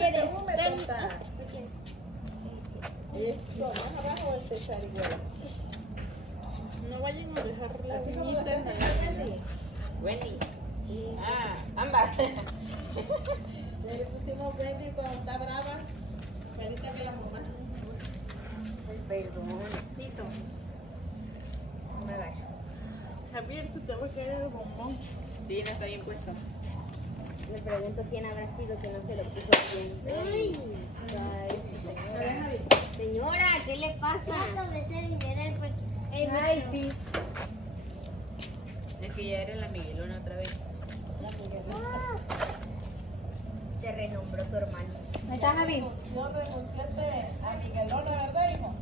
quieres? perfume, tonta. Eso, más abajo el César igual. No vayan a dejar la Así como lo uñita está en haciendo la... Wendy. Wendy. Sí. Ah, Ámbar. Le pusimos Wendy cuando está brava. Carita que la mamá. Perdón. Tito, No me vayas. Javier, tú te vas a caer el bombón. Sí, no está bien puesto. Me pregunto quién habrá sido que no se lo puso bien. Ay. Ay, señora, ¿qué le pasa? Ay, Ay, sí. Es que ya era la Miguelona otra vez. Se renombró tu hermano. ¿Me estás, Javi? Yo renunciaste a Miguelona, ¿verdad, hijo?